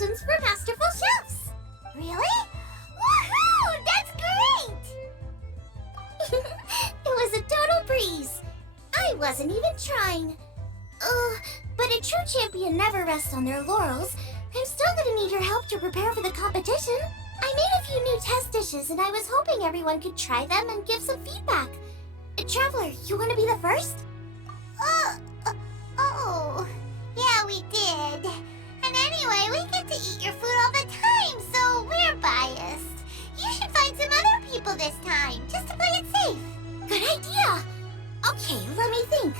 competitions for masterful chefs. Really? Woohoo! That's great! It was a total breeze. I wasn't even trying. But a true champion never rests on their laurels. I'm still gonna need your help to prepare for the competition. I made a few new test dishes and I was hoping everyone could try them and give some feedback. Traveler, you wanna be the first? Yeah, we did. And anyway, we get to eat your food all the time, so we're biased. You should find some other people this time, just to play it safe. Good idea. Okay, let me think.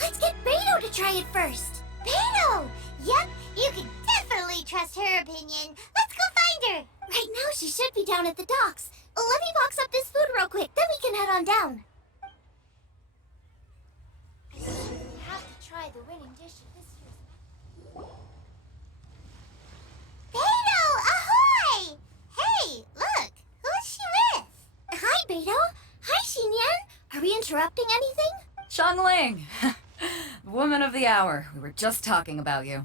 Let's get Beto to try it first. Beto! Yep, you can definitely trust her opinion. Let's go find her. Right now, she should be down at the docks. Let me box up this food real quick, then we can head on down. I have to try the winning dish of this year's... Beto, ahoy! Hey, look, who is she with? Hi, Beto. Hi, Xinyan. Are we interrupting anything? Xiangling! Woman of the hour. We were just talking about you.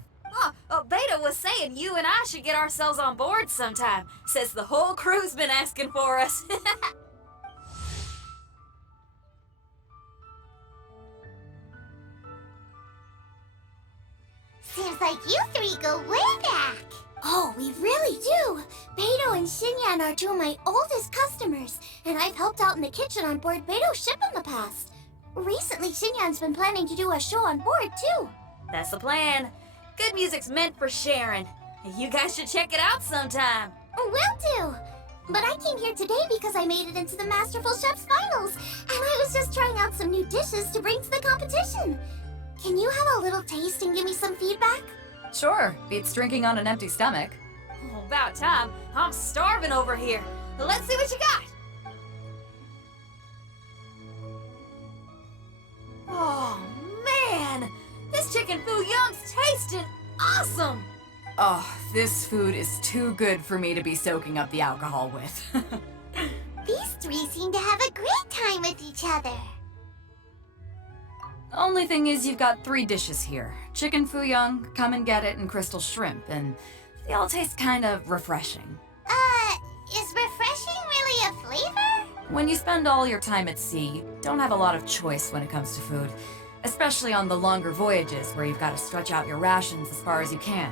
Beta was saying you and I should get ourselves on board sometime. Says the whole crew's been asking for us. Seems like you three go way back. Oh, we really do. Beto and Xinyan are two of my oldest customers, and I've helped out in the kitchen on board Beto's ship in the past. Recently, Xinyan's been planning to do a show on board, too. That's the plan. Good music's meant for sharing. You guys should check it out sometime. Will do. But I came here today because I made it into the Masterful Chef's finals, and I was just trying out some new dishes to bring to the competition. Can you have a little taste and give me some feedback? Sure, beats drinking on an empty stomach. Oh, about time. I'm starving over here. Let's see what you got. Oh, man! This chicken fuyong's tasting awesome! Oh, this food is too good for me to be soaking up the alcohol with. These three seem to have a great time with each other. Only thing is you've got 3 dishes here. Chicken fuyong, come and get it, and crystal shrimp, and they all taste kind of refreshing. Is refreshing really a flavor? When you spend all your time at sea, you don't have a lot of choice when it comes to food. Especially on the longer voyages where you've got to stretch out your rations as far as you can.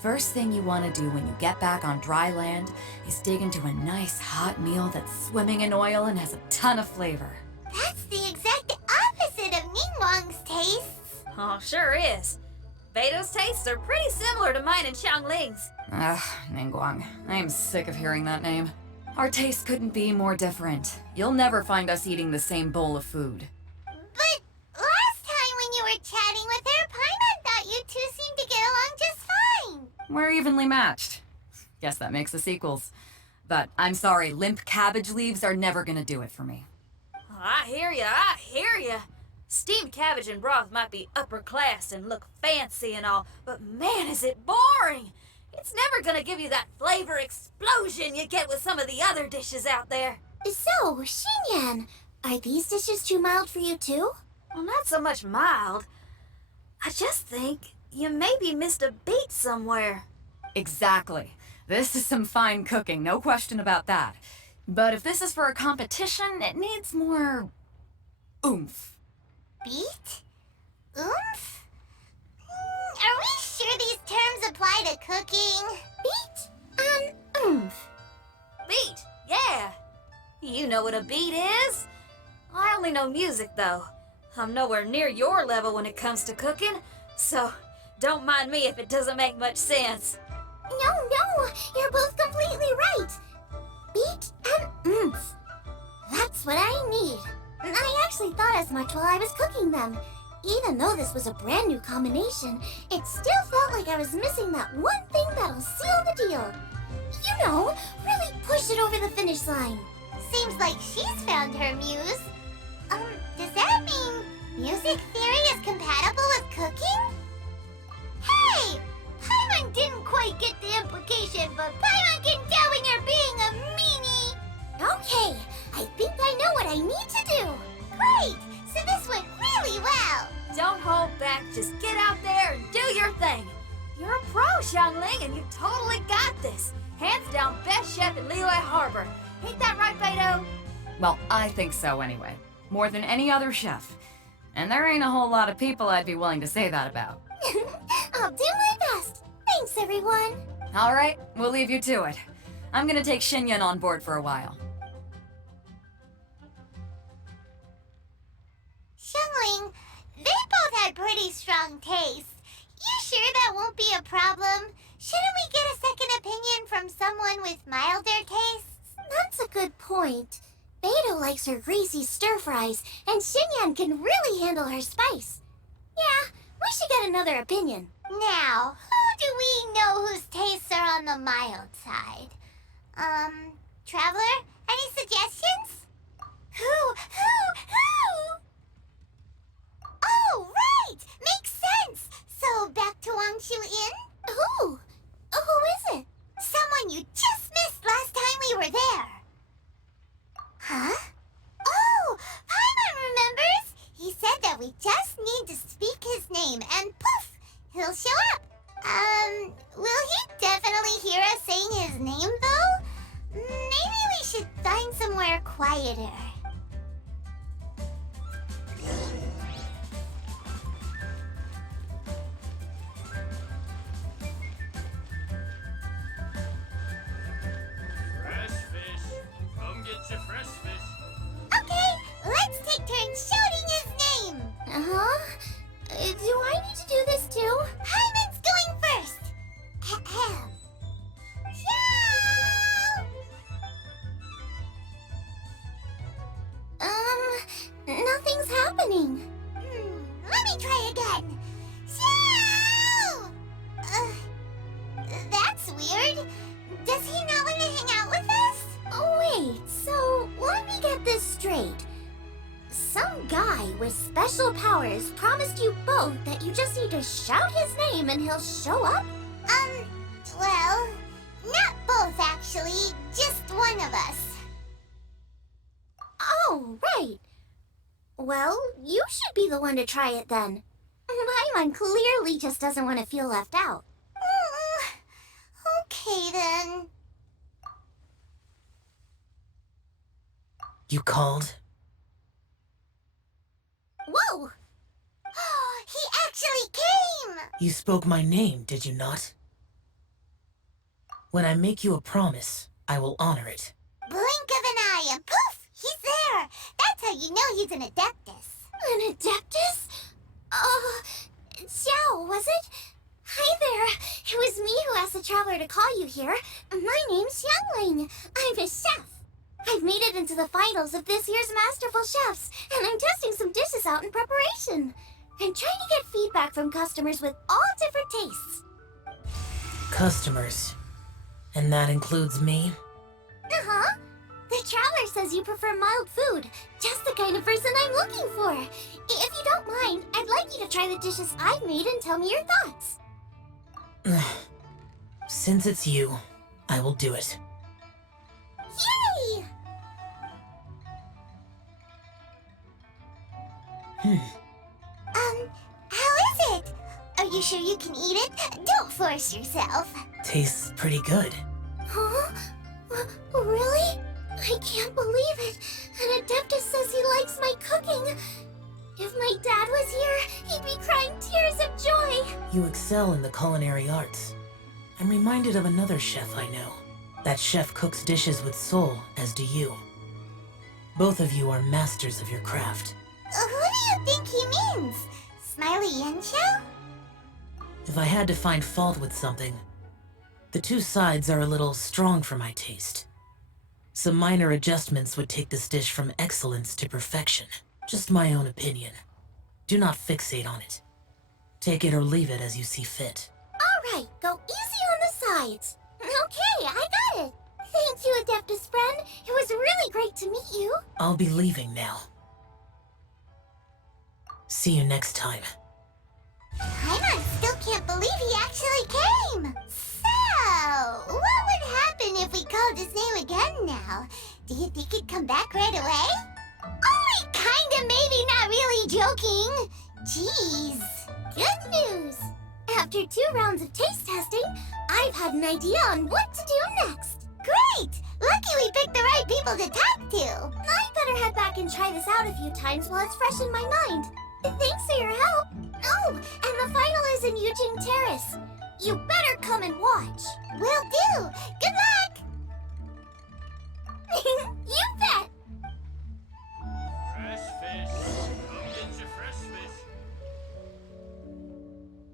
First thing you want to do when you get back on dry land is dig into a nice hot meal that's swimming in oil and has a ton of flavor. That's the exact opposite of Ningguang's tastes. Oh, sure is. Beto's tastes are pretty similar to mine and Xiangling's. Ugh, Ningguang. I am sick of hearing that name. Our tastes couldn't be more different. You'll never find us eating the same bowl of food. But last time when you were chatting with her, Paimon thought you two seemed to get along just fine. We're evenly matched. Guess that makes us equals. But I'm sorry, limp cabbage leaves are never gonna do it for me. I hear ya. Steamed cabbage and broth might be upper class and look fancy and all, but man, is it boring! It's never gonna give you that flavor explosion you get with some of the other dishes out there. So, Xinyan, are these dishes too mild for you too? Well, not so much mild. I just think you maybe missed a beat somewhere. Exactly. This is some fine cooking, no question about that. But if this is for a competition, it needs more oomph. Beat? Oomph? Are we sure these terms apply to cooking? Beat and oomph. Beat, yeah. You know what a beat is. I only know music, though. I'm nowhere near your level when it comes to cooking, so don't mind me if it doesn't make much sense. No, you're both completely right. Beat and oomph. That's what I need. I actually thought as much while I was cooking them. Even though this was a brand new combination, it still felt like I was missing that one thing that'll seal the deal. You know, really push it over the finish line. Seems like she's found her muse. Does that mean music theory is compatible with cooking? Hey! Paimon didn't quite get the implication, but Paimon can tell when you're being a meanie. Okay, I think I know what I need to do. Great! So this went really well. Don't hold back, just get out there and do your thing. pro, Xiangling, and you totally got this. Hands down, best chef in Liyue Harbour. Ain't that right, Beto? Well, I think so anyway. More than any other chef. And there ain't a whole lot of people I'd be willing to say that about. I'll do my best. Thanks, everyone. All right, we'll leave you to it. I'm gonna take Xinyan on board for a while. Xiangling, they both had pretty strong tastes. You sure that won't be a problem? Shouldn't we get a second opinion from someone with milder tastes? That's a good point. Beto likes her greasy stir-fries, and Xinyan can really handle her spice. Yeah, we should get another opinion. Now, who do we know whose tastes are on the mild side? Traveler? Any suggestions? Who? Oh, right! Makes sense! So, back to Wangshu Inn? Who? Who is it? Someone you just missed last time we were there. Huh? Oh, Paimon remembers! He said that we just need to speak his name and poof! He'll show up. Will he definitely hear us saying his name though? Maybe we should find somewhere quieter. Fresh fish. Come get your fresh fish. Okay, let's take turns shouting his name. Uh-huh. Do I need to do this too? Hyman's going first. Ahem. Xiao! Nothing's happening. Let me try again. Xiao! That's weird. Does he not want to hang out with us? Oh, wait. So, let me get this straight. Some guy with special powers promised you both that you just need to shout his name and he'll show up? Well, not both actually, just one of us. Oh, right. Well, you should be the one to try it then. Paimon clearly just doesn't want to feel left out. Okay then. You called? Whoa! He actually came! You spoke my name, did you not? When I make you a promise, I will honor it. Blink of an eye and poof! He's there! That's how you know he's an Adeptus. An Adeptus? Xiao, was it? Hi there. It was me who asked the Traveler to call you here. My name's Xiangling. I'm a chef. I've made it into the finals of this year's Masterful Chefs, and I'm testing some dishes out in preparation. I'm trying to get feedback from customers with all different tastes. Customers. And that includes me? Uh-huh. The Traveler says you prefer mild food. Just the kind of person I'm looking for. If you don't mind, I'd like you to try the dishes I've made and tell me your thoughts. Since it's you, I will do it. Yay! How is it? Are you sure you can eat it? Don't force yourself. Tastes pretty good. Huh? Really? I can't believe it. An Adeptus says he likes my cooking. If my dad was here, he'd be crying tears of joy. You excel in the culinary arts. I'm reminded of another chef I know. That chef cooks dishes with soul, as do you. Both of you are masters of your craft. Who do you think he means? Smiley Yancho? If I had to find fault with something, the two sides are a little strong for my taste. Some minor adjustments would take this dish from excellence to perfection. Just my own opinion. Do not fixate on it. Take it or leave it as you see fit. All right, go easy on the sides. Okay, I got it. Thank you, Adeptus friend. It was really great to meet you. I'll be leaving now. See you next time. Paimon still can't believe he actually came. So, what would happen if we called his name again now? Do you think he'd come back right away? Only kinda, maybe, not really joking. Jeez. Good news. After 2 rounds of taste testing, I've had an idea on what to do next. Great! Lucky we picked the right people to talk to. I better head back and try this out a few times while it's fresh in my mind. Thanks for your help. Oh, and the final is in Eugene Terrace. You better come and watch. Will do. Good luck! You bet! Fresh fish. Come get your fresh fish.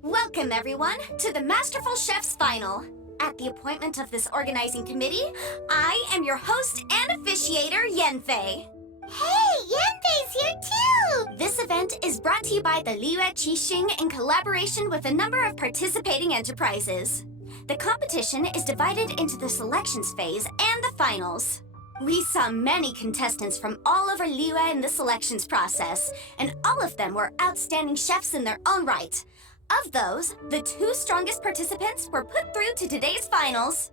Welcome, everyone, to the Masterful Chef's Final. At the appointment of this organizing committee, I am your host and officiator, Yanfei. Hey, Yanfei's here too! This event is brought to you by the Liyue Qixing in collaboration with a number of participating enterprises. The competition is divided into the selections phase and the finals. We saw many contestants from all over Liyue in the selections process, and all of them were outstanding chefs in their own right. Of those, the 2 strongest participants were put through to today's finals.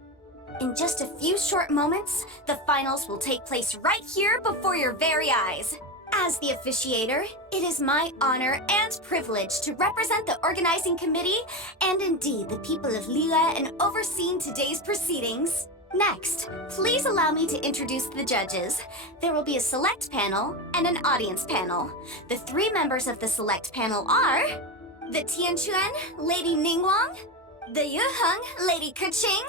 In just a few short moments, the finals will take place right here before your very eyes. As the officiator, it is my honor and privilege to represent the organizing committee and indeed the people of Liyue in overseeing today's proceedings. Next, please allow me to introduce the judges. There will be a select panel and an audience panel. The 3 members of the select panel are the Tianquan, Lady Ningguang, the Yuheng, Lady Keqing,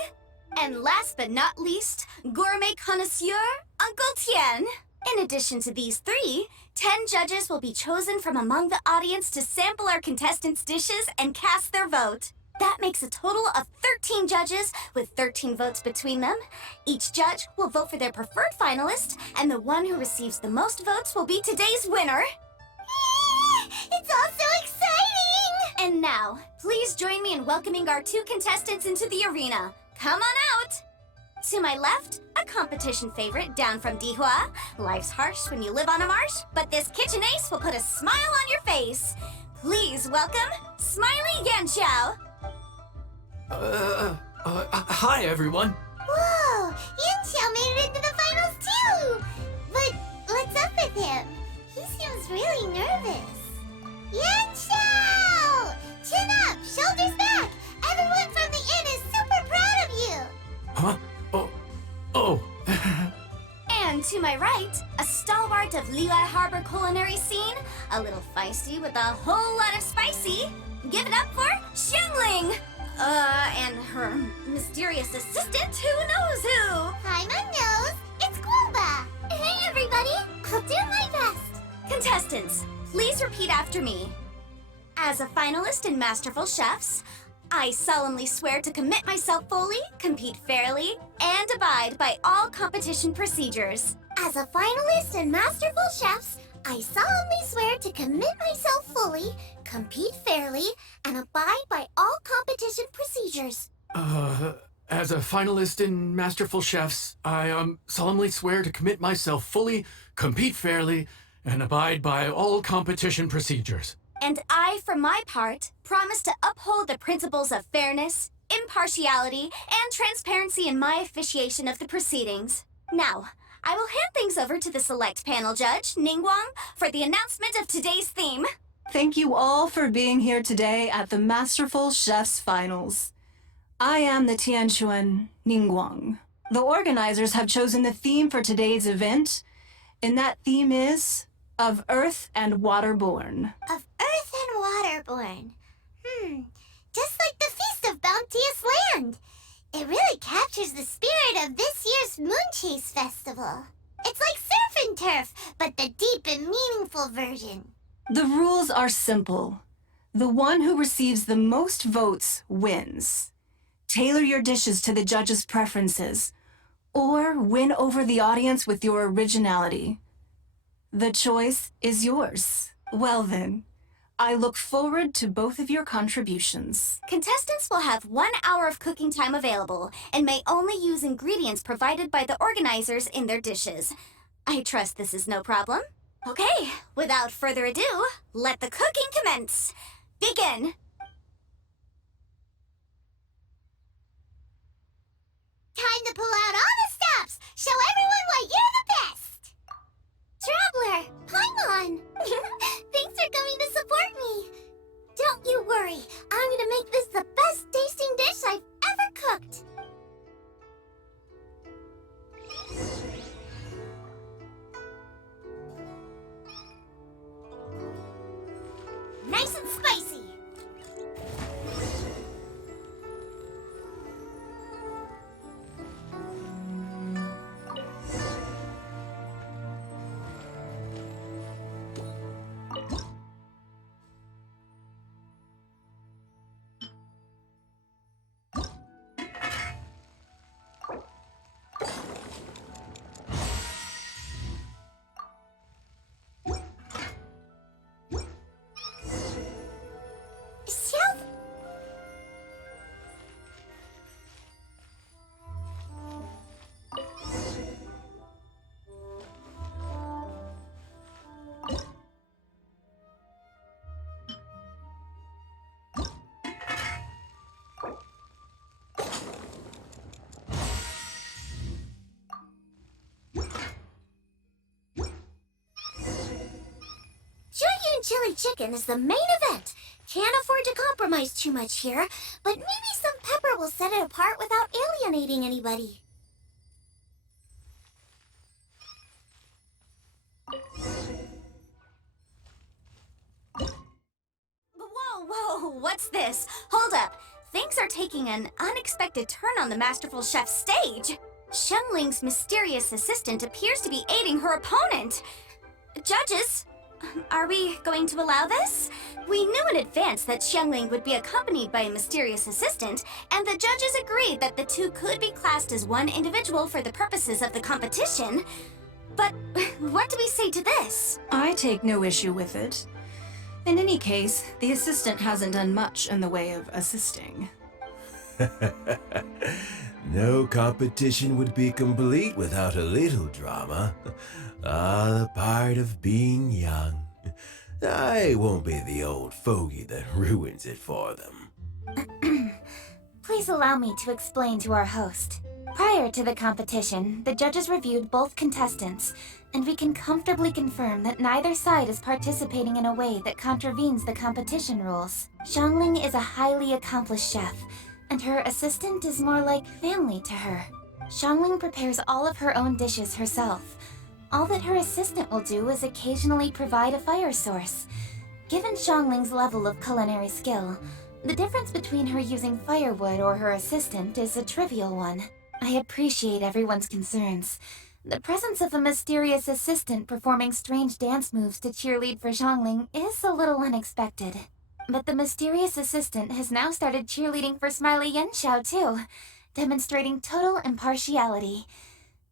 and last but not least, gourmet connoisseur, Uncle Tian. In addition to these 3, 10 judges will be chosen from among the audience to sample our contestants' dishes and cast their vote. That makes a total of 13 judges with 13 votes between them. Each judge will vote for their preferred finalist, and the one who receives the most votes will be today's winner. It's all so exciting! And now, please join me in welcoming our 2 contestants into the arena. Come on out! To my left, a competition favorite down from Dihua. Life's harsh when you live on a marsh, but this kitchen ace will put a smile on your face. Please welcome Smiley Yanxiao. Hi everyone. Whoa! Yanxiao made it into the finals too! But what's up with him? He seems really nervous. Yanxiao! Chin up! Shoulders back! Everyone from the inn is super proud of you! Huh? Oh. And to my right, a stalwart of Liyue Harbour culinary scene, a little feisty with a whole lot of spicy. Give it up for Xiangling! And her mysterious assistant, who knows who? Hi, my nose. It's Guoba. Hey, everybody. I'll do my best. Contestants, please repeat after me. As a finalist in Masterful Chefs, I solemnly swear to commit myself fully, compete fairly, and abide by all competition procedures. As a finalist in Masterful Chefs, I solemnly swear to commit myself fully, compete fairly, and abide by all competition procedures. As a finalist in Masterful Chefs, I solemnly swear to commit myself fully, compete fairly, and abide by all competition procedures. And I, for my part, promise to uphold the principles of fairness, impartiality, and transparency in my officiation of the proceedings. Now, I will hand things over to the select panel judge, Ningguang, for the announcement of today's theme. Thank you all for being here today at the Masterful Chefs Finals. I am the Tianquan Ningguang. The organizers have chosen the theme for today's event, and that theme is of Earth and Waterborn. Of Earth and Waterborn. Just like the Feast of Bounteous Land. It really captures the spirit of this year's Moonchase Festival. It's like surf and turf, but the deep and meaningful version. The rules are simple. The one who receives the most votes wins. Tailor your dishes to the judges' preferences, or win over the audience with your originality. The choice is yours. Well then, I look forward to both of your contributions. Contestants will have 1 hour of cooking time available and may only use ingredients provided by the organizers in their dishes. I trust this is no problem. Okay, without further ado, let the cooking commence. Begin. Time to pull out all the stops. Show everyone why you're the best. Traveler, Paimon. Thanks for coming to support me. Don't you worry. I'm gonna make this chicken is the main event. Can't afford to compromise too much here, but maybe some pepper will set it apart without alienating anybody. Whoa, what's this? Hold up. Things are taking an unexpected turn on the Masterful Chef's stage. Xiangling's mysterious assistant appears to be aiding her opponent. Judges, are we going to allow this? We knew in advance that Xiangling would be accompanied by a mysterious assistant, and the judges agreed that the two could be classed as one individual for the purposes of the competition. But what do we say to this? I take no issue with it. In any case, the assistant hasn't done much in the way of assisting. No competition would be complete without a little drama. The part of being young. I won't be the old fogey that ruins it for them. Please allow me to explain to our host. Prior to the competition, the judges reviewed both contestants, and we can comfortably confirm that neither side is participating in a way that contravenes the competition rules. Xiangling is a highly accomplished chef, and her assistant is more like family to her. Xiangling prepares all of her own dishes herself. All that her assistant will do is occasionally provide a fire source. Given Xiangling's level of culinary skill, the difference between her using firewood or her assistant is a trivial one. I appreciate everyone's concerns. The presence of a mysterious assistant performing strange dance moves to cheerlead for Xiangling is a little unexpected. But the mysterious assistant has now started cheerleading for Smiley Yenshao too, demonstrating total impartiality.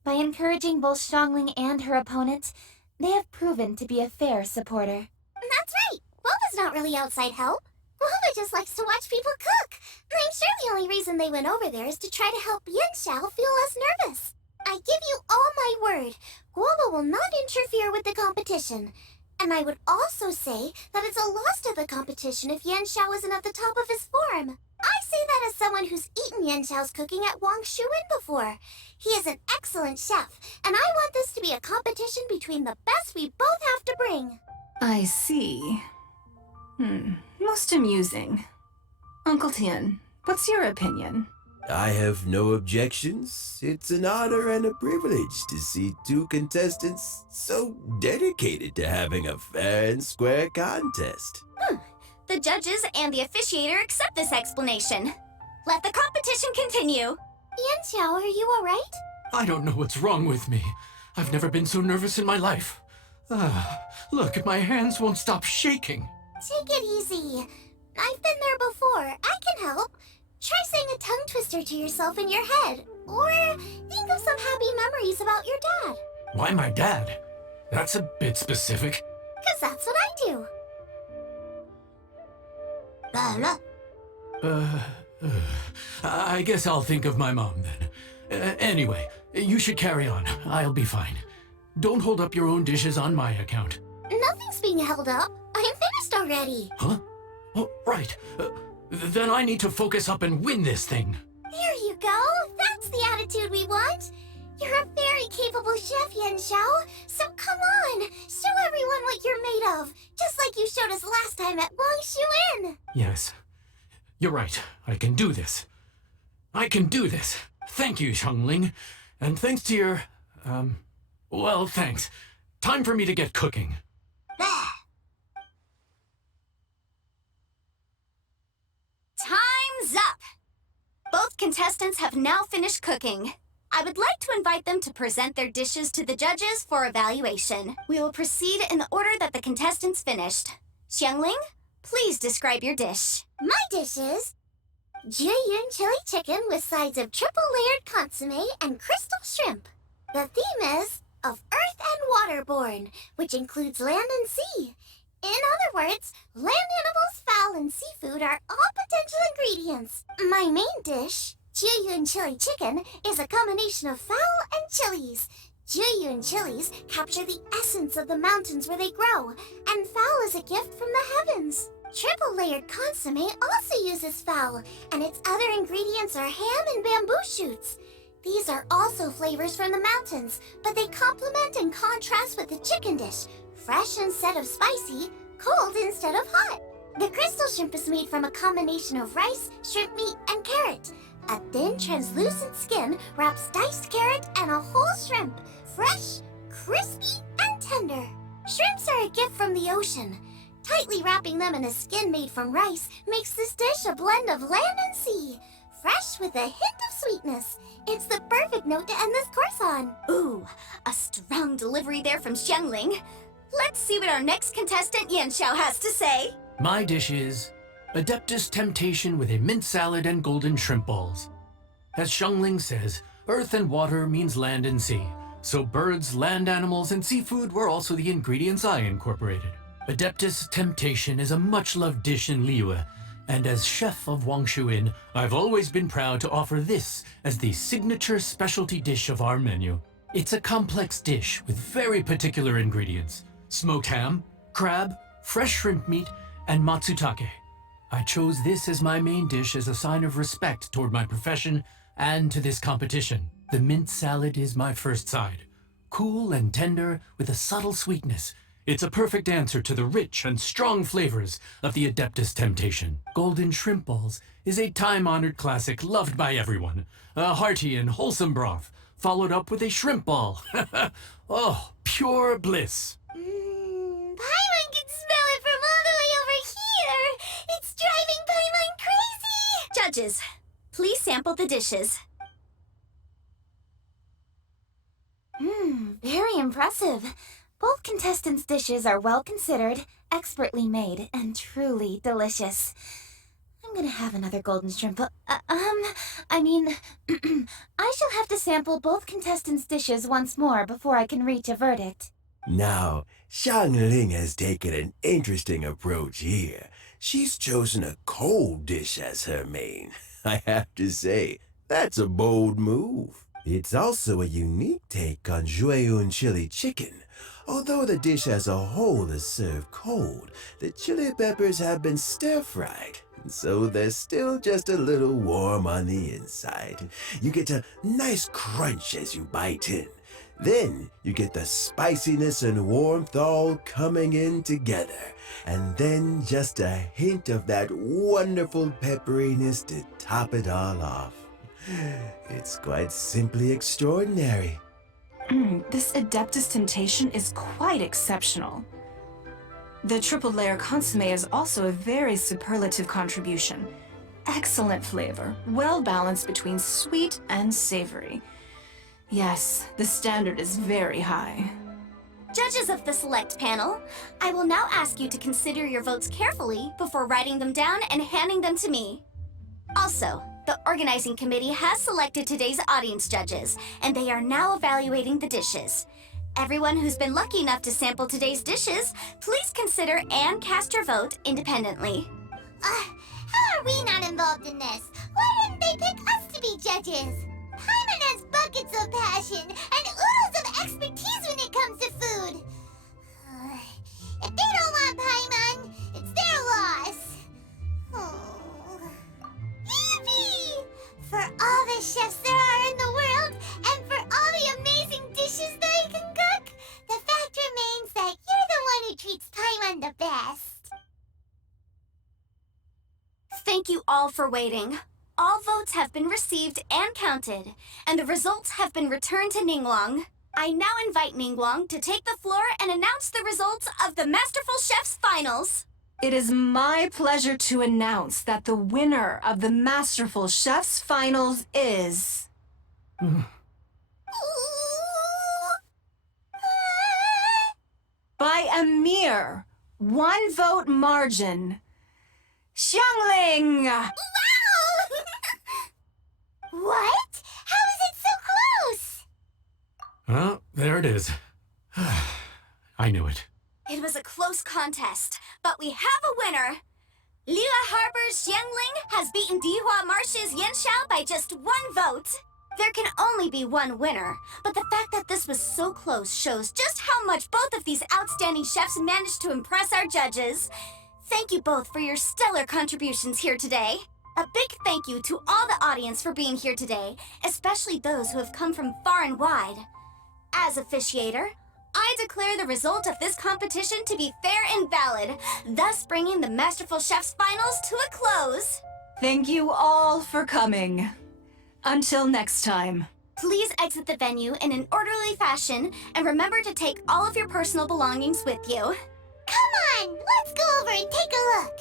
By encouraging both Xiangling and her opponent, they have proven to be a fair supporter. That's right. Boba's not really outside help. Boba just likes to watch people cook. I'm sure the only reason they went over there is to try to help Yenshao feel less nervous. I give you all my word, Guoba will not interfere with the competition. And I would also say that it's a loss to the competition if Yenshao isn't at the top of his form. I say that as someone who's eaten Yenshao's cooking at Wang Shuin before. He is an excellent chef, and I want this to be a competition between the best we both have to bring. I see. Most amusing. Uncle Tian, what's your opinion? I have no objections. It's an honor and a privilege to see two contestants so dedicated to having a fair and square contest. The judges and the officiator accept this explanation. Let the competition continue. Yenshao, are you alright? I don't know what's wrong with me. I've never been so nervous in my life. Look, my hands won't stop shaking. Take it easy. I've been there before. I can help. Try saying a tongue twister to yourself in your head. Or think of some happy memories about your dad. Why my dad? That's a bit specific. 'Cause that's what I do. I guess I'll think of my mom then. Anyway, you should carry on. I'll be fine. Don't hold up your own dishes on my account. Nothing's being held up. I'm finished already. Huh? Oh, right. Then I need to focus up and win this thing. There you go. That's the attitude we want. You're a very capable chef, Yenshao. So come on, show everyone what you're made of. Just like you showed us last time at Wang Shuin. Yes. You're right. I can do this. I can do this. Thank you, Xiangling. And thanks to your... well, thanks. Time for me to get cooking. Time's up! Both contestants have now finished cooking. I would like to invite them to present their dishes to the judges for evaluation. We will proceed in the order that the contestants finished. Xiangling, please describe your dish. My dish is Jiyun chili chicken with sides of triple-layered consomme and crystal shrimp. The theme is of earth and waterborne, which includes land and sea. In other words, land animals, fowl, and seafood are all potential ingredients. My main dish, Jiyun chili chicken, is a combination of fowl and chilies. Jiyun chilies capture the essence of the mountains where they grow, and fowl is a gift from the heavens. Triple-layered consomme also uses fowl, and its other ingredients are ham and bamboo shoots. These are also flavors from the mountains, but they complement and contrast with the chicken dish. Fresh instead of spicy, cold instead of hot. The crystal shrimp is made from a combination of rice, shrimp meat, and carrot. A thin, translucent skin wraps diced carrot and a whole shrimp, fresh, crispy, and tender. Shrimps are a gift from the ocean. Tightly wrapping them in a skin made from rice makes this dish a blend of land and sea, fresh with a hint of sweetness. It's the perfect note to end this course on. Ooh, a strong delivery there from Xiangling. Let's see what our next contestant Yanxiao has to say. My dish is Adeptus Temptation with a mint salad and golden shrimp balls. As Xiangling says, earth and water means land and sea. So birds, land animals, and seafood were also the ingredients I incorporated. Adeptus Temptation is a much-loved dish in Liyue, and as chef of Wangshu Inn, I've always been proud to offer this as the signature specialty dish of our menu. It's a complex dish with very particular ingredients: smoked ham, crab, fresh shrimp meat, and matsutake. I chose this as my main dish as a sign of respect toward my profession and to this competition. The mint salad is my first side. Cool and tender with a subtle sweetness, it's a perfect answer to the rich and strong flavors of the Adeptus Temptation. Golden shrimp balls is a time-honored classic loved by everyone. A hearty and wholesome broth, followed up with a shrimp ball. Oh, pure bliss. Paimon can smell it from all the way over here. It's driving Paimon crazy. Judges, please sample the dishes. Very impressive. Both contestants' dishes are well considered, expertly made, and truly delicious. I'm gonna have another golden shrimp. I shall have to sample both contestants' dishes once more before I can reach a verdict. Now, Xiangling has taken an interesting approach here. She's chosen a cold dish as her main. I have to say, that's a bold move. It's also a unique take on Jueyun chili chicken. Although the dish as a whole is served cold, the chili peppers have been stir-fried, so they're still just a little warm on the inside. You get a nice crunch as you bite in. Then you get the spiciness and warmth all coming in together. And then just a hint of that wonderful pepperiness to top it all off. It's quite simply extraordinary. This Adeptus Temptation is quite exceptional. The triple layer consomme is also a very superlative contribution. Excellent flavor, well balanced between sweet and savory. Yes, the standard is very high. Judges of the select panel, I will now ask you to consider your votes carefully before writing them down and handing them to me. Also, the organizing committee has selected today's audience judges, and they are now evaluating the dishes. Everyone who's been lucky enough to sample today's dishes, please consider and cast your vote independently. How are we not involved in this? Why didn't they pick us to be judges? Paimon has buckets of passion and oodles of expertise when it comes to food. If they don't want Paimon, it's their loss. Yippee! For all the chefs there are in the world, and for all the amazing dishes they can cook, the fact remains that you're the one who treats Paimon the best. Thank you all for waiting. All votes have been received and counted, and the results have been returned to Ningguang. I now invite Ningguang to take the floor and announce the results of the Masterful Chef's Finals. It is my pleasure to announce that the winner of the Masterful Chef's Finals is... by a mere 1 vote margin, Xiangling! Wow! What? How is it so close? Well, there it is. I knew it. It was a close contest, but we have a winner. Liyue Harbour's Xiangling has beaten Dihua Marsh's Yanxiao by just 1 vote. There can only be one winner, but the fact that this was so close shows just how much both of these outstanding chefs managed to impress our judges. Thank you both for your stellar contributions here today. A big thank you to all the audience for being here today, especially those who have come from far and wide. As officiator, I declare the result of this competition to be fair and valid, thus bringing the Masterful Chef's finals to a close. Thank you all for coming. Until next time. Please exit the venue in an orderly fashion, and remember to take all of your personal belongings with you. Come on, let's go over and take a look.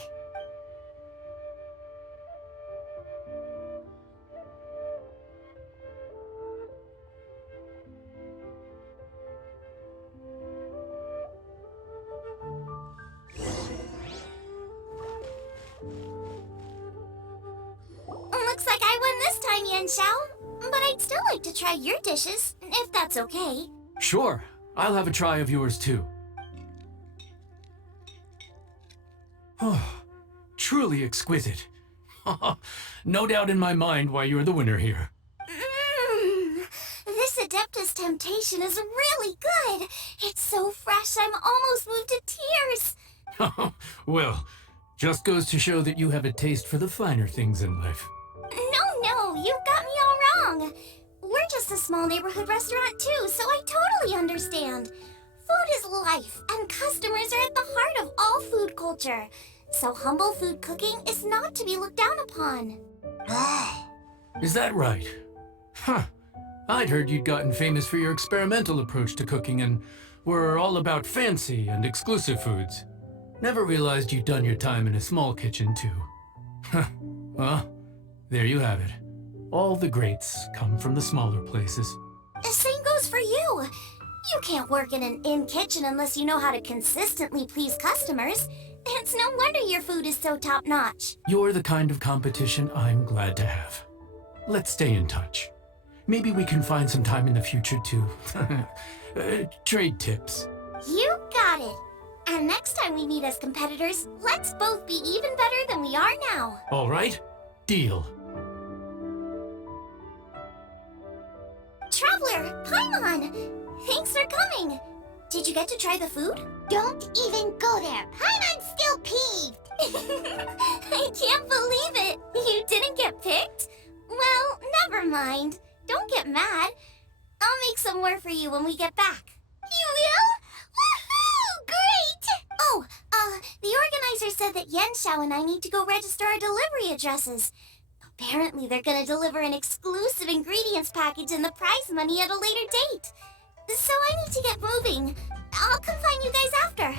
Looks like I won this time, Yan Xiao. But I'd still like to try your dishes, if that's okay. Sure, I'll have a try of yours too. Oh, truly exquisite. No doubt in my mind why you're the winner here. This Adeptus Temptation is really good. It's so fresh, I'm almost moved to tears. Well, just goes to show that you have a taste for the finer things in life. No, you've got me all wrong. We're just a small neighborhood restaurant too, so I totally understand. Food is life, and customers are at the heart of all food culture. So humble food cooking is not to be looked down upon. Is that right? Huh. I'd heard you'd gotten famous for your experimental approach to cooking and were all about fancy and exclusive foods. Never realized you'd done your time in a small kitchen too. Huh. Well, there you have it. All the greats come from the smaller places. The same goes for you. You can't work in an inn kitchen unless you know how to consistently please customers. It's no wonder your food is so top-notch. You're the kind of competition I'm glad to have. Let's stay in touch. Maybe we can find some time in the future to trade tips. You got it. And next time we meet as competitors, let's both be even better than we are now. All right? Deal. Traveler, Paimon! Thanks for coming. Did you get to try the food? Don't even go there. Paimon's still peeved. I can't believe it. You didn't get picked? Well, never mind. Don't get mad. I'll make some more for you when we get back. You will? Woohoo! Great! Oh, the organizer said that Yan Xiao and I need to go register our delivery addresses. Apparently, they're gonna deliver an exclusive ingredients package and the prize money at a later date. So I need to get moving. I'll come find you guys after.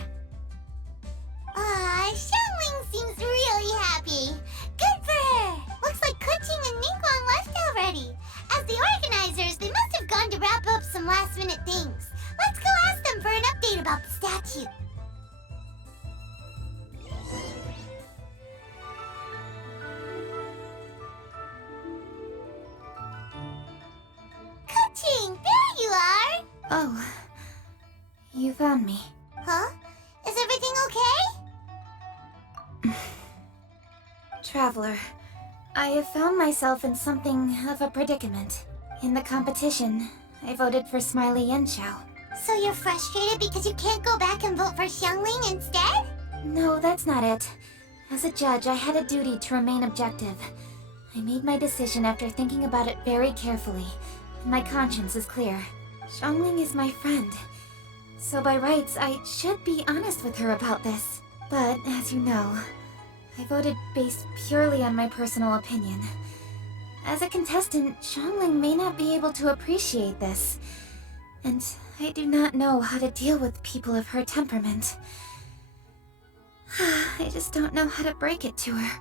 Xiangling seems really happy. Good for her. Looks like Kuching and Ningguang left already. As the organizers, they must have gone to wrap up some last-minute things. Let's go ask them for an update about the statue. Kuching, there you are! Oh, you found me. Huh? Is everything okay? Traveler, I have found myself in something of a predicament. In the competition, I voted for Smiley Yanxiao. So you're frustrated because you can't go back and vote for Xiangling instead? No, that's not it. As a judge, I had a duty to remain objective. I made my decision after thinking about it very carefully, and my conscience is clear. Xiangling is my friend, so by rights, I should be honest with her about this. But, as you know, I voted based purely on my personal opinion. As a contestant, Xiangling may not be able to appreciate this, and I do not know how to deal with people of her temperament. I just don't know how to break it to her.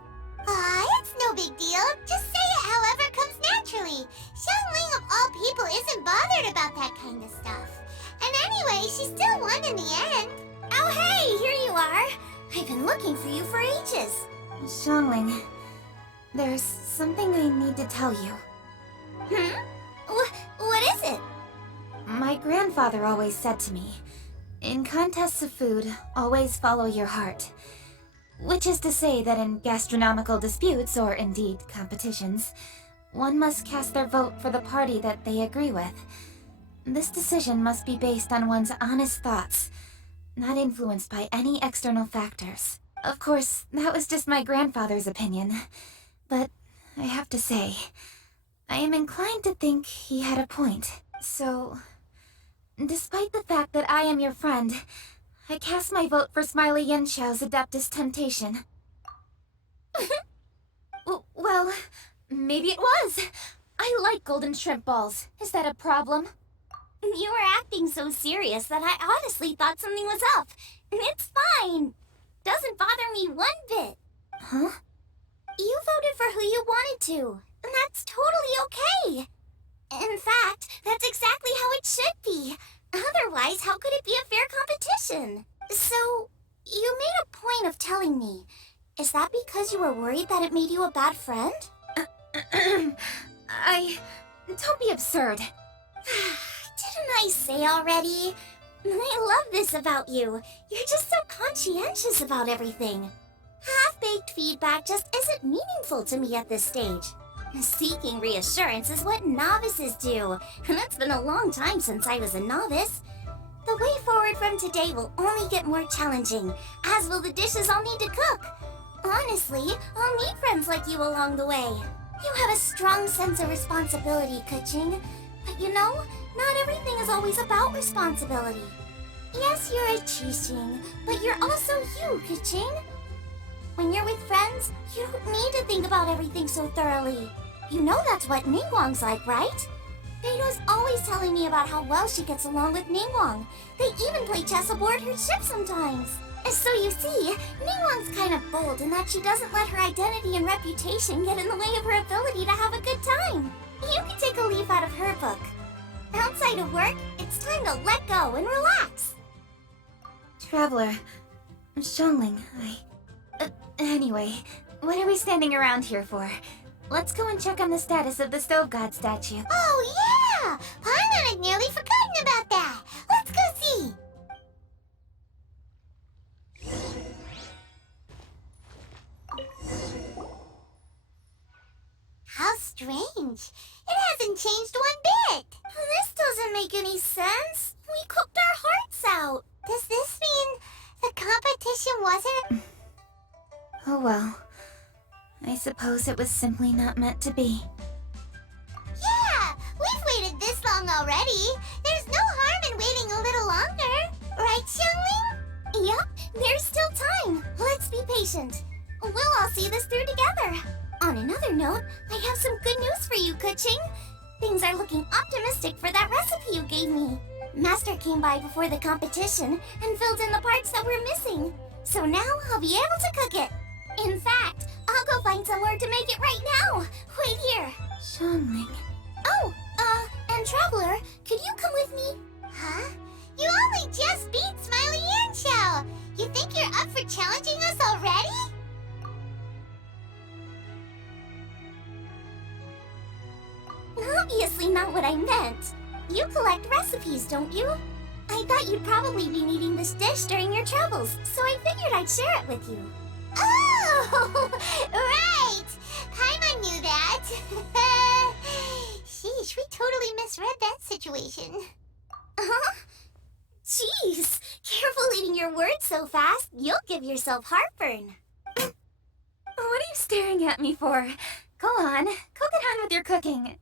It's no big deal. Just say it however comes naturally. Xiangling of all people isn't bothered about that kind of stuff. And anyway, she still won in the end. Oh hey, here you are. I've been looking for you for ages. Xiangling, there's something I need to tell you. What is it? My grandfather always said to me, in contests of food, always follow your heart. Which is to say that in gastronomical disputes, or indeed competitions, one must cast their vote for the party that they agree with. This decision must be based on one's honest thoughts, not influenced by any external factors. Of course, that was just my grandfather's opinion, but I have to say, I am inclined to think he had a point. So, Despite the fact that I am your friend, I cast my vote for Smiley Yenshou's Adeptus Temptation. Well, maybe it was. I like golden shrimp balls. Is that a problem? You were acting so serious that I honestly thought something was up. It's fine. Doesn't bother me one bit. Huh? You voted for who you wanted to, and that's totally okay. In fact, that's exactly how it should be. Otherwise, how could it be a fair competition? So, you made a point of telling me. Is that because you were worried that it made you a bad friend? Don't be absurd. Didn't I say already? I love this about you. You're just so conscientious about everything. Half-baked feedback just isn't meaningful to me at this stage. Seeking reassurance is what novices do, and it's been a long time since I was a novice. The way forward from today will only get more challenging, as will the dishes I'll need to cook. Honestly, I'll meet friends like you along the way. You have a strong sense of responsibility, Kuching. But you know, not everything is always about responsibility. Yes, you're a Qixing, but you're also you, Kuching. When you're with friends, you don't need to think about everything so thoroughly. You know that's what Ningguang's like, right? Beto's always telling me about how well she gets along with Ningguang. They even play chess aboard her ship sometimes. So you see, Ningguang's kind of bold in that she doesn't let her identity and reputation get in the way of her ability to have a good time. You can take a leaf out of her book. Outside of work, it's time to let go and relax. Traveler, Xiangling, Anyway, what are we standing around here for? Let's go and check on the status of the Stove God statue. Oh, yeah! Paimon had nearly forgotten about that. Let's go see. How strange. It hasn't changed one bit. This doesn't make any sense. We cooked our hearts out. Does this mean the competition wasn't... Oh well. I suppose it was simply not meant to be. Yeah! We've waited this long already. There's no harm in waiting a little longer. Right, Xiangling? Yep, there's still time. Let's be patient. We'll all see this through together. On another note, I have some good news for you, Kuching. Things are looking optimistic for that recipe you gave me. Master came by before the competition and filled in the parts that were missing. So now I'll be able to cook it. In fact, I'll go find somewhere to make it right now. Wait here. Xiangling. Oh, and Traveler, could you come with me? Huh? You only just beat Smiley Yanxiao. You think you're up for challenging us already? Obviously not what I meant. You collect recipes, don't you? I thought you'd probably be needing this dish during your travels, so I figured I'd share it with you. Oh, right! Paimon knew that. Sheesh, we totally misread that situation. Huh? Jeez, careful eating your words so fast, you'll give yourself heartburn. What are you staring at me for? Go on, go get on with your cooking.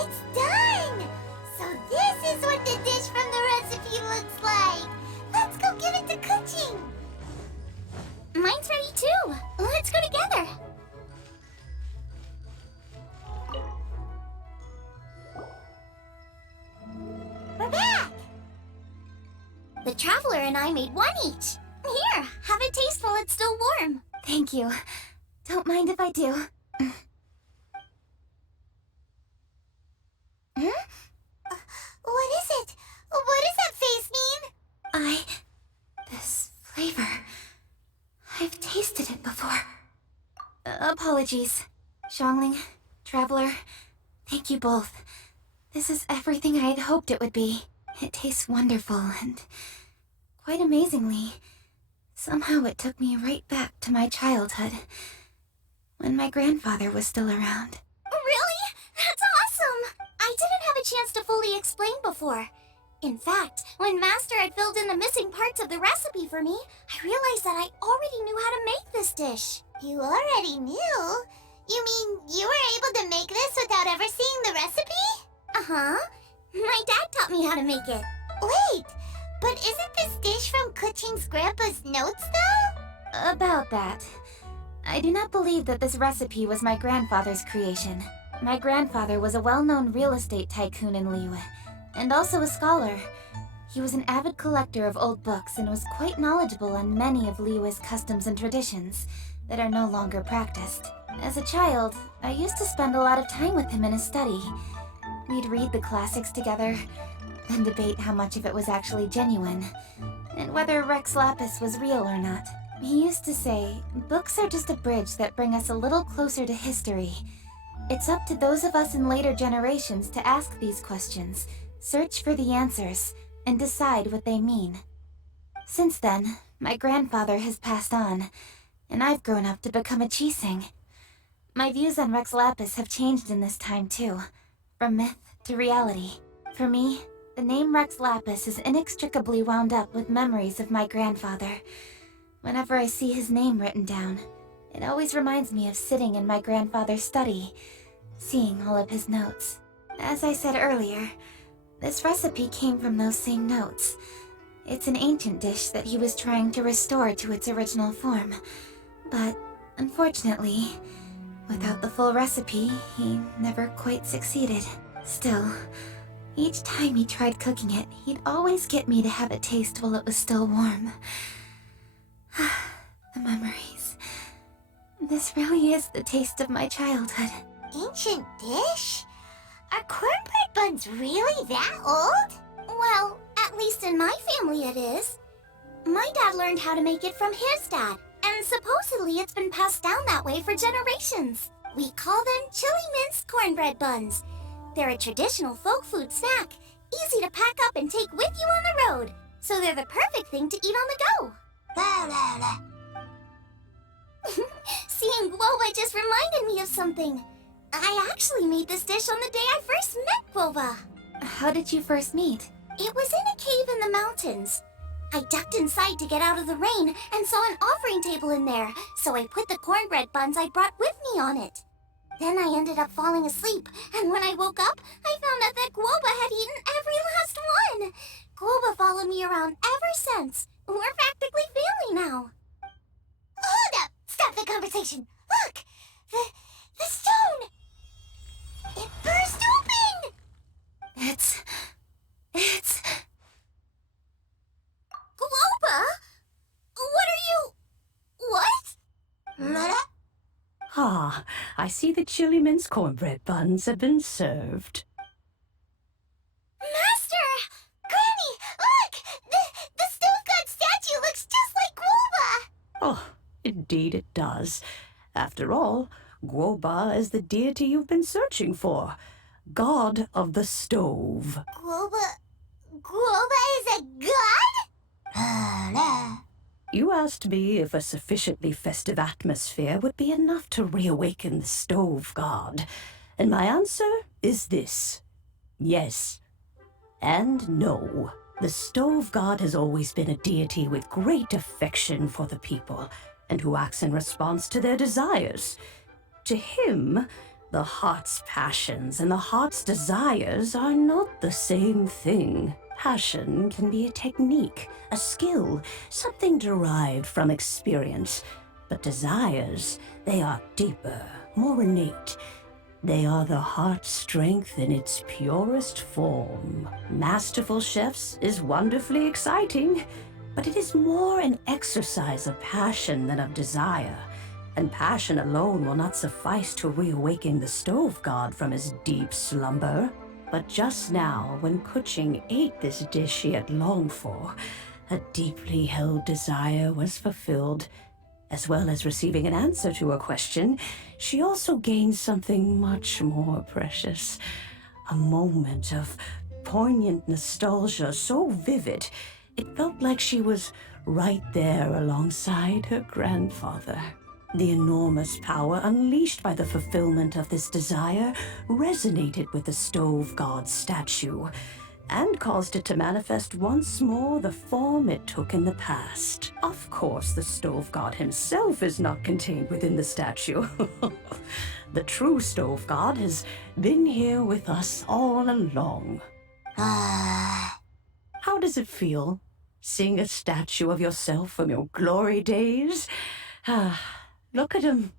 It's done! So this is what the dish from the recipe looks like. Let's go give it to Kuching. Mine's ready too. Let's go together. We're back! The Traveler and I made one each. Here, have a taste while it's still warm. Thank you. Don't mind if I do. What is it? What does that face mean? I Apologies. Xiangling, Traveler, thank you both. This is everything I had hoped it would be. It tastes wonderful and quite amazingly, somehow it took me right back to my childhood, when my grandfather was still around. Really? That's awesome! I didn't have a chance to fully explain before. In fact, when Master had filled in the missing parts of the recipe for me, I realized that I already knew how to make this dish. You already knew? You mean you were able to make this without ever seeing the recipe? Uh-huh. My dad taught me how to make it. Wait, but isn't this dish from Kuching's grandpa's notes, though? About that. I do not believe that this recipe was my grandfather's creation. My grandfather was a well-known real estate tycoon in Liyue, and also a scholar. He was an avid collector of old books and was quite knowledgeable on many of Liyue's customs and traditions that are no longer practiced. As a child, I used to spend a lot of time with him in his study. We'd read the classics together, then debate how much of it was actually genuine, and whether Rex Lapis was real or not. He used to say, books are just a bridge that bring us a little closer to history. It's up to those of us in later generations to ask these questions, search for the answers, and decide what they mean. Since then, my grandfather has passed on, and I've grown up to become a Qixing. My views on Rex Lapis have changed in this time too, from myth to reality. For me, the name Rex Lapis is inextricably wound up with memories of my grandfather. Whenever I see his name written down, it always reminds me of sitting in my grandfather's study, seeing all of his notes. As I said earlier, this recipe came from those same notes. It's an ancient dish that he was trying to restore to its original form. But, unfortunately, without the full recipe, he never quite succeeded. Still, each time he tried cooking it, he'd always get me to have it taste while it was still warm. The memories. This really is the taste of my childhood. Ancient dish? Are cornbread buns really that old? Well, at least in my family it is. My dad learned how to make it from his dad, and supposedly it's been passed down that way for generations. We call them chili minced cornbread buns. They're a traditional folk food snack, easy to pack up and take with you on the road. So they're the perfect thing to eat on the go. Seeing Guoba just reminded me of something. I actually made this dish on the day I first met Guoba. How did you first meet? It was in a cave in the mountains. I ducked inside to get out of the rain and saw an offering table in there, so I put the cornbread buns I brought with me on it. Then I ended up falling asleep, and when I woke up, I found out that Guoba had eaten every last one. Guoba followed me around ever since. We're practically family now. Hold up! Stop the conversation! Look! The stone! It burst open! It's... Guoba? What are you... What? Ah, I see the chili mince cornbread buns have been served. Master! Granny, look! The stone god statue looks just like Guoba! Oh, indeed it does. After all, Guoba is the deity you've been searching for. God of the stove. Guoba is a god? You asked me if a sufficiently festive atmosphere would be enough to reawaken the stove god. And my answer is this. Yes. And no. The stove god has always been a deity with great affection for the people, and who acts in response to their desires. To him, the heart's passions and the heart's desires are not the same thing. Passion can be a technique, a skill, something derived from experience. But desires, they are deeper, more innate. They are the heart's strength in its purest form. Masterful chefs is wonderfully exciting, but it is more an exercise of passion than of desire. And passion alone will not suffice to reawaken the stove god from his deep slumber. But just now, when Kuching ate this dish he had longed for, a deeply held desire was fulfilled. As well as receiving an answer to her question, she also gained something much more precious. A moment of poignant nostalgia so vivid, it felt like she was right there alongside her grandfather. The enormous power unleashed by the fulfillment of this desire resonated with the Stove God's statue, and caused it to manifest once more the form it took in the past. Of course, the Stove God himself is not contained within the statue. The true Stove God has been here with us all along. How does it feel, seeing a statue of yourself from your glory days? Look at him.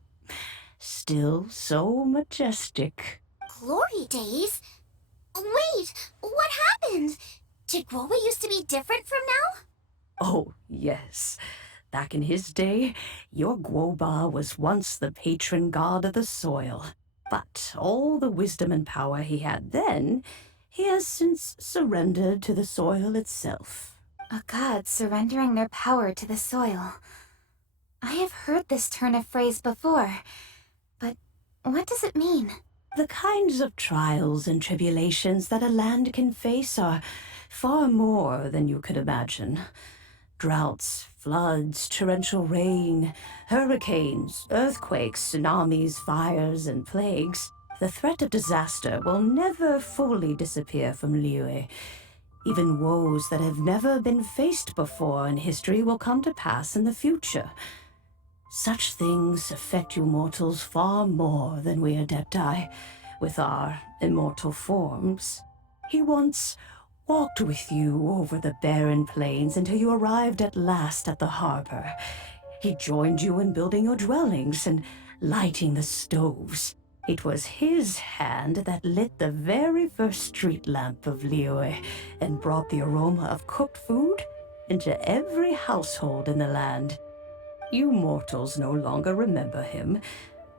Still so majestic. Glory days? Wait, what happened? Did Grover used to be different from now? Oh, yes. Back in his day, your Guoba was once the patron god of the soil. But all the wisdom and power he had then, he has since surrendered to the soil itself. A god surrendering their power to the soil. I have heard this turn of phrase before, but what does it mean? The kinds of trials and tribulations that a land can face are far more than you could imagine. Droughts, floods, torrential rain, hurricanes, earthquakes, tsunamis, fires, and plagues. The threat of disaster will never fully disappear from Liyue. Even woes that have never been faced before in history will come to pass in the future. Such things affect you mortals far more than we Adepti, with our immortal forms. He once walked with you over the barren plains until you arrived at last at the harbor. He joined you in building your dwellings and lighting the stoves. It was his hand that lit the very first street lamp of Liyue and brought the aroma of cooked food into every household in the land. You mortals no longer remember him,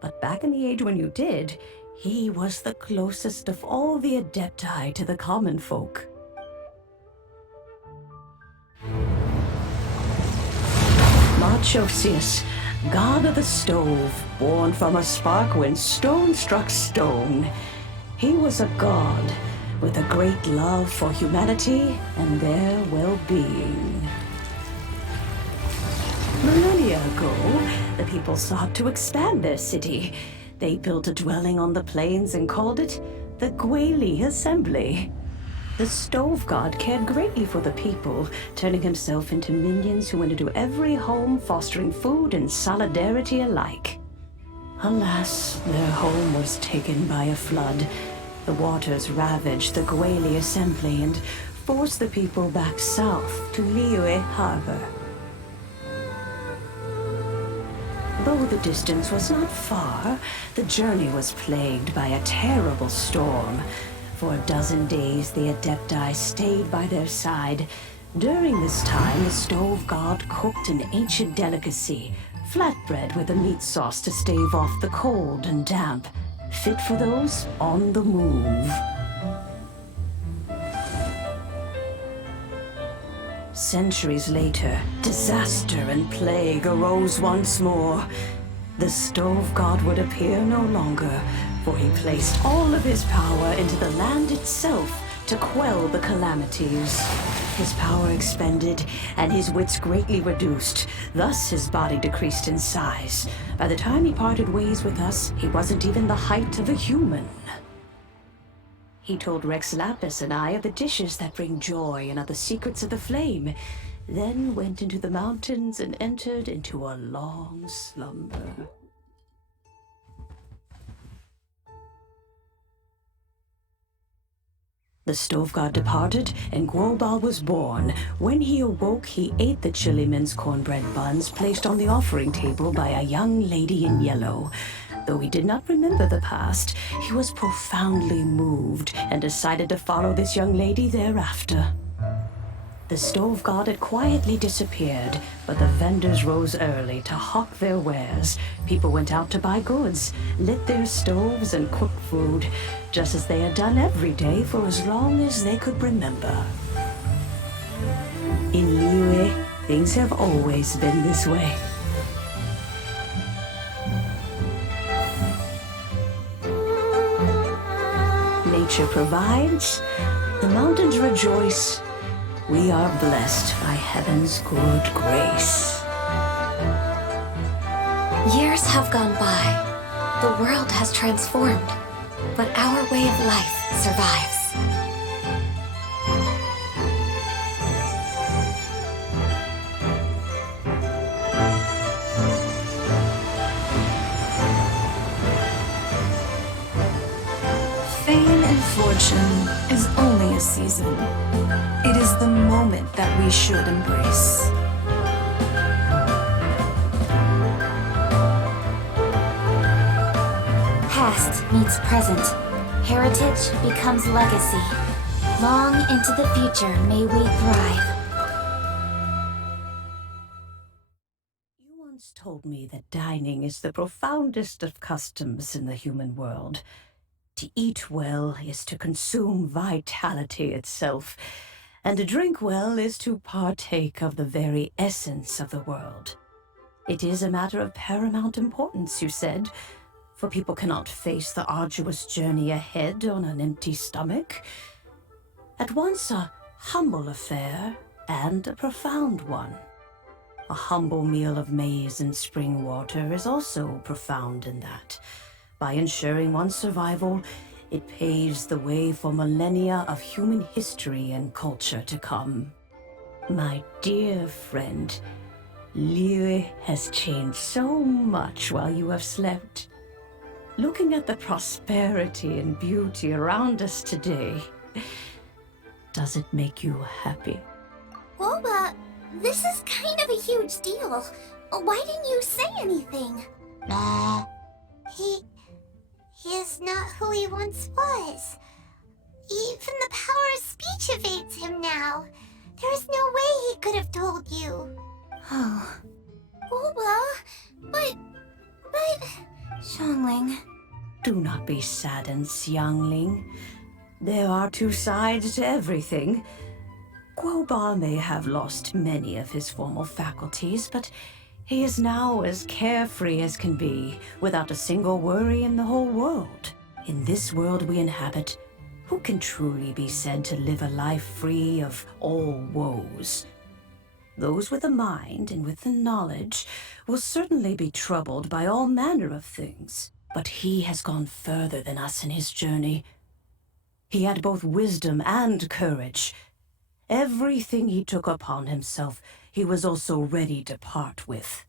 but back in the age when you did, he was the closest of all the Adepti to the common folk. Marchosius, god of the stove, born from a spark when stone struck stone. He was a god with a great love for humanity and their well-being. Millennia ago, the people sought to expand their city. They built a dwelling on the plains and called it the Gueli Assembly. The Stove God cared greatly for the people, turning himself into minions who went into every home, fostering food and solidarity alike. Alas, their home was taken by a flood. The waters ravaged the Gueli Assembly and forced the people back south to Liyue Harbour. Though the distance was not far, the journey was plagued by a terrible storm. For a dozen days, the Adepti stayed by their side. During this time, the Stove God cooked an ancient delicacy, flatbread with a meat sauce to stave off the cold and damp, fit for those on the move. Centuries later, disaster and plague arose once more. The Stove God would appear no longer, for he placed all of his power into the land itself to quell the calamities. His power expended, and his wits greatly reduced. Thus his body decreased in size. By the time he parted ways with us, he wasn't even the height of a human. He told Rex Lapis and I of the dishes that bring joy and of the secrets of the flame, then went into the mountains and entered into a long slumber. The Stove God departed, and Guobal was born. When he awoke, he ate the Chiliman's cornbread buns placed on the offering table by a young lady in yellow. Though he did not remember the past, he was profoundly moved and decided to follow this young lady thereafter. The Stove God had quietly disappeared, but the vendors rose early to hawk their wares. People went out to buy goods, lit their stoves, and cooked food, just as they had done every day for as long as they could remember. In Liyue, things have always been this way. nature provides, the mountains rejoice. We are blessed by heaven's good grace. Years have gone by. The world has transformed, but our way of life survives. Fame and fortune is only a season. It is the moment that we should embrace. Past meets present. Heritage becomes legacy. Long into the future may we thrive. You once told me that dining is the profoundest of customs in the human world. To eat well is to consume vitality itself, and to drink well is to partake of the very essence of the world. It is a matter of paramount importance, you said, for people cannot face the arduous journey ahead on an empty stomach. At once a humble affair and a profound one. A humble meal of maize and spring water is also profound in that. By ensuring one's survival, it paves the way for millennia of human history and culture to come. My dear friend, Liyue has changed so much while you have slept. Looking at the prosperity and beauty around us today, does it make you happy? Boba, this is kind of a huge deal. Why didn't you say anything? He is not who he once was. Even the power of speech evades him now. There is no way he could have told you. Oh, Boba, but... Xiangling. Do not be saddened, youngling. There are two sides to everything. Guoba may have lost many of his formal faculties, but he is now as carefree as can be, without a single worry in the whole world. In this world we inhabit, who can truly be said to live a life free of all woes? Those with a mind and with the knowledge will certainly be troubled by all manner of things. But he has gone further than us in his journey. He had both wisdom and courage. Everything he took upon himself, he was also ready to part with.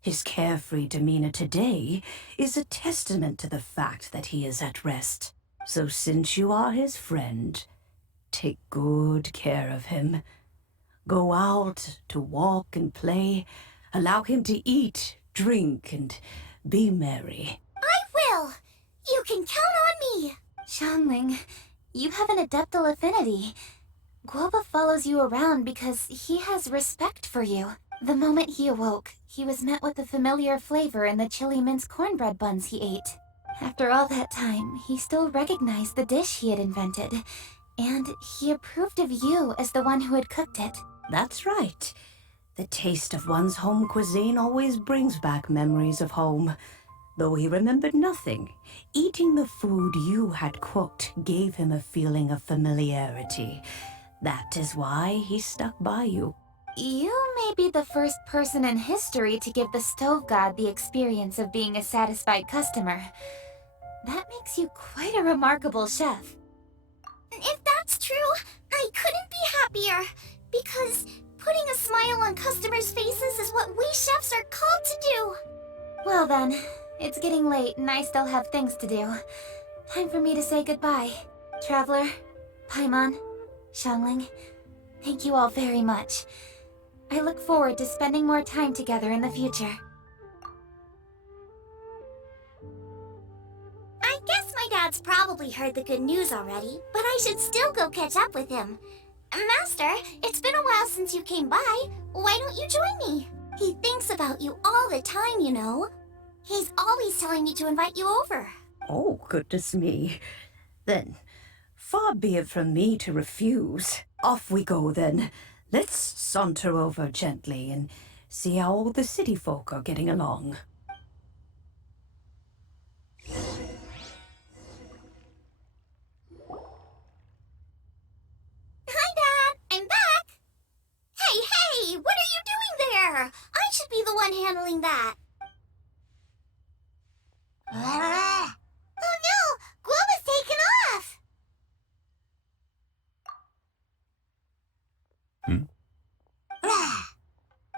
His carefree demeanor today is a testament to the fact that he is at rest. So since you are his friend, take good care of him. Go out to walk and play. Allow him to eat, drink, and be merry. I will! You can count on me! Xiangling, you have an adeptal affinity. Guoba follows you around because he has respect for you. The moment he awoke, he was met with the familiar flavor in the chili mince cornbread buns he ate. After all that time, he still recognized the dish he had invented, and he approved of you as the one who had cooked it. That's right. The taste of one's home cuisine always brings back memories of home. Though he remembered nothing, eating the food you had cooked gave him a feeling of familiarity. That is why he stuck by you. You may be the first person in history to give the stove god the experience of being a satisfied customer. That makes you quite a remarkable chef. If that's true, I couldn't be happier. Because putting a smile on customers' faces is what we chefs are called to do. Well then, it's getting late and I still have things to do. Time for me to say goodbye. Traveler, Paimon, Xiangling, thank you all very much. I look forward to spending more time together in the future. I guess my dad's probably heard the good news already, but I should still go catch up with him. Master, it's been a while since you came by. Why don't you join me? He thinks about you all the time, you know. He's always telling me to invite you over. Oh, goodness me. Then, far be it from me to refuse. Off we go, then. Let's saunter over gently and see how all the city folk are getting along. one handling that. Oh no! Guoba's taken off!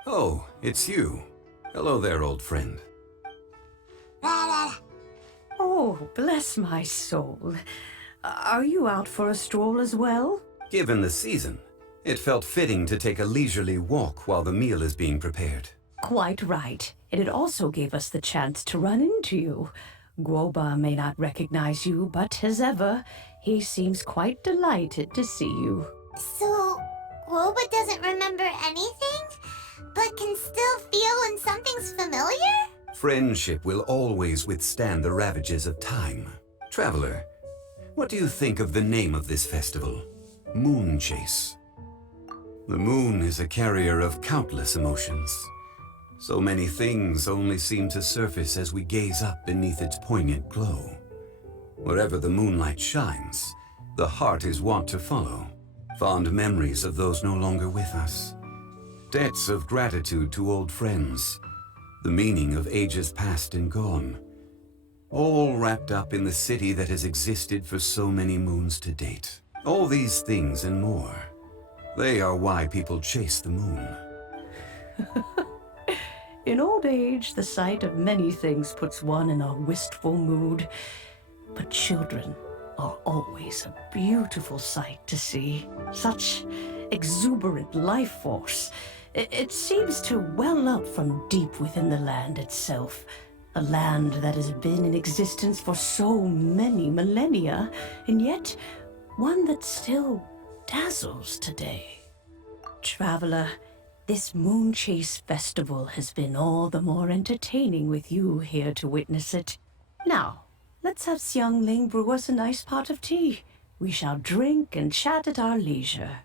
Oh, it's you. Hello there, old friend. Oh, bless my soul. Are you out for a stroll as well? Given the season, it felt fitting to take a leisurely walk while the meal is being prepared. Quite right. And it also gave us the chance to run into you. Guoba may not recognize you, but as ever, he seems quite delighted to see you. So, Guoba doesn't remember anything, but can still feel when something's familiar? Friendship will always withstand the ravages of time. Traveler, what do you think of the name of this festival? Moon Chase. The moon is a carrier of countless emotions. So many things only seem to surface as we gaze up beneath its poignant glow. Wherever the moonlight shines, the heart is wont to follow. Fond memories of those no longer with us. Debts of gratitude to old friends. The meaning of ages past and gone. All wrapped up in the city that has existed for so many moons to date. All these things and more. They are why people chase the moon. In old age, the sight of many things puts one in a wistful mood. But children are always a beautiful sight to see. Such exuberant life force. It seems to well up from deep within the land itself. A land that has been in existence for so many millennia, and yet one that still dazzles today. Traveler, this Moon Chase Festival has been all the more entertaining with you here to witness it. Now, let's have Xiangling brew us a nice pot of tea. We shall drink and chat at our leisure.